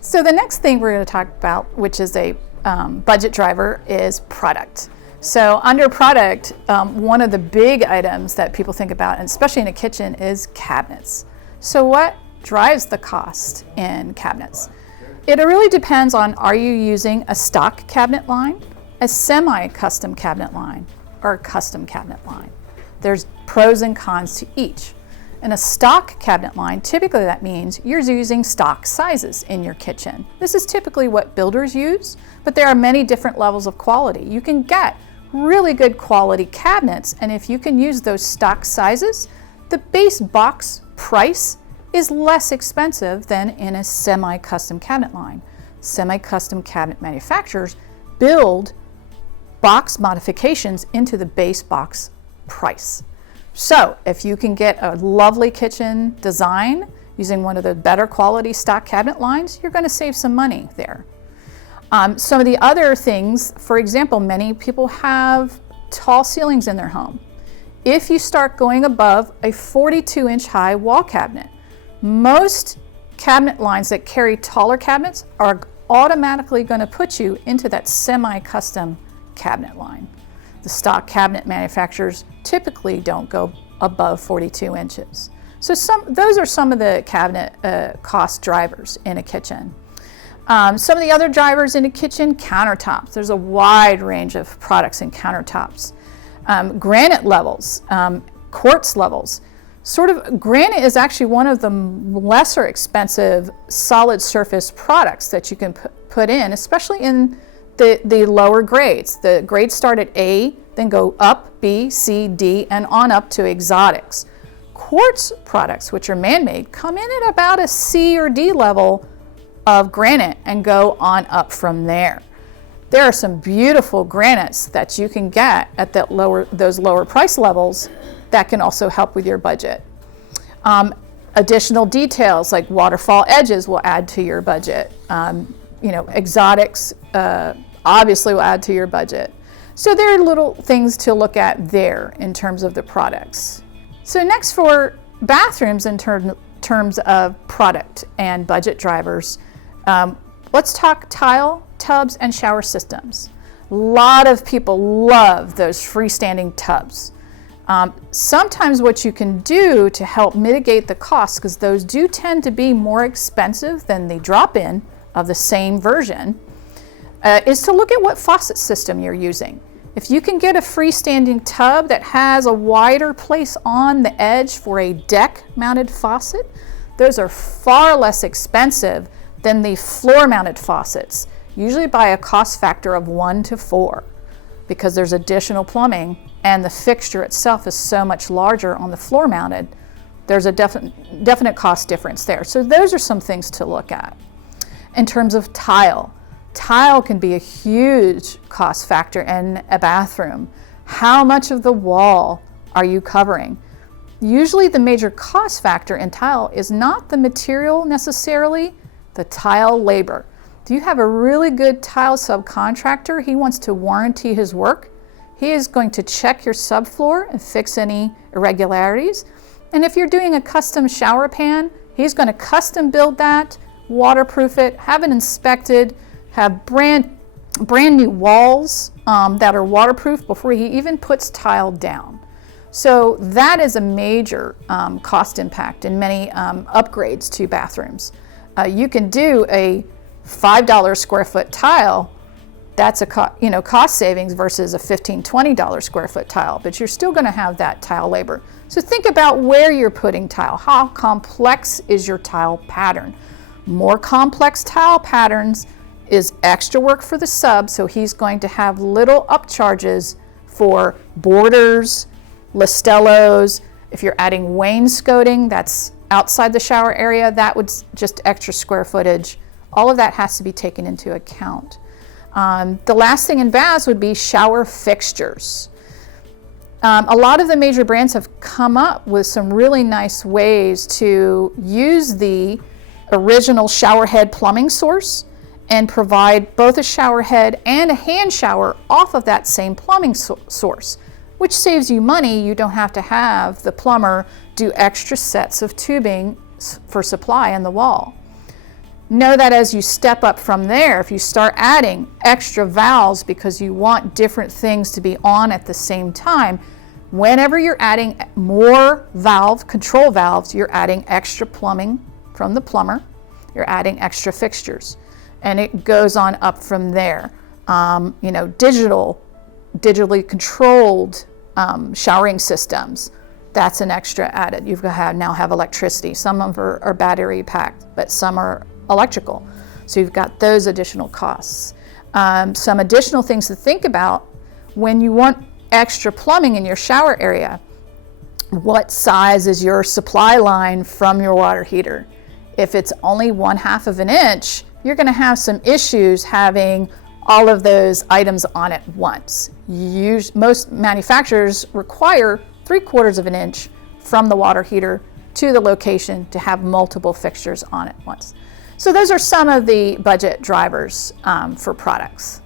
So the next thing we're going to talk about, which is a budget driver, is product. So under product, one of the big items that people think about, and especially in a kitchen, is cabinets. So what drives the cost in cabinets? It really depends on, are you using a stock cabinet line, a semi-custom cabinet line, or a custom cabinet line? There's pros and cons to each. In a stock cabinet line, typically that means you're using stock sizes in your kitchen. This is typically what builders use, but there are many different levels of quality. You can get really good quality cabinets, and if you can use those stock sizes, the base box price is less expensive than in a semi-custom cabinet line. Semi-custom cabinet manufacturers build box modifications into the base box price. So if you can get a lovely kitchen design using one of the better quality stock cabinet lines, you're going to save some money there. Some of the other things, for example, many people have tall ceilings in their home. If you start going above a 42-inch high wall cabinet, most cabinet lines that carry taller cabinets are automatically going to put you into that semi-custom cabinet line. The stock cabinet manufacturers typically don't go above 42 inches. So those are some of the cabinet cost drivers in a kitchen. Some of the other drivers in a kitchen, countertops. There's a wide range of products in countertops. Granite levels, quartz levels. Granite is actually one of the lesser expensive solid surface products that you can put in, especially in the lower grades. The grades start at A, then go up B, C, D, and on up to exotics. Quartz products, which are man-made, come in at about a C or D level of granite and go on up from there. There are some beautiful granites that you can get at those lower price levels that can also help with your budget. Additional details like waterfall edges will add to your budget. Exotics obviously will add to your budget. So there are little things to look at there in terms of the products. So next, for bathrooms in terms of product and budget drivers, let's talk tile, tubs, and shower systems. A lot of people love those freestanding tubs. Sometimes what you can do to help mitigate the cost, because those do tend to be more expensive than the drop-in of the same version, is to look at what faucet system you're using. If you can get a freestanding tub that has a wider place on the edge for a deck-mounted faucet, those are far less expensive than the floor-mounted faucets, usually by a cost factor of 1 to 4, because there's additional plumbing and the fixture itself is so much larger on the floor-mounted. There's a definite cost difference there. So those are some things to look at. In terms of tile can be a huge cost factor in a bathroom. How much of the wall are you covering? Usually the major cost factor in tile is not the material necessarily, the tile labor. If you have a really good tile subcontractor, he wants to warranty his work. He is going to check your subfloor and fix any irregularities. And if you're doing a custom shower pan, he's going to custom build that, waterproof it, have it inspected, have brand new walls that are waterproof before he even puts tile down. So that is a major cost impact in many upgrades to bathrooms. You can do a $5 square foot tile. That's a cost savings versus a $15, $20 square foot tile, but you're still going to have that tile labor. So think about where you're putting tile. How complex is your tile pattern? More complex tile patterns is extra work for the sub, so he's going to have little upcharges for borders, listellos. If you're adding wainscoting, that's outside the shower area, that would just extra square footage. All of that has to be taken into account. The last thing in baths would be shower fixtures. A lot of the major brands have come up with some really nice ways to use the original shower head plumbing source and provide both a shower head and a hand shower off of that same plumbing source, which saves you money. You don't have to have the plumber do extra sets of tubing for supply in the wall. know that as you step up from there, if you start adding extra valves because you want different things to be on at the same time, whenever you're adding more control valves, you're adding extra plumbing from the plumber, you're adding extra fixtures, and it goes on up from there. Digitally controlled showering systems, that's an extra added. You've got to now have electricity. Some of them are battery packed, but some are electrical. So you've got those additional costs. Some additional things to think about when you want extra plumbing in your shower area. What size is your supply line from your water heater? If it's only 1/2 of an inch, you're going to have some issues having all of those items on at once. Most manufacturers require 3/4 of an inch from the water heater to the location to have multiple fixtures on at once. So those are some of the budget drivers for products.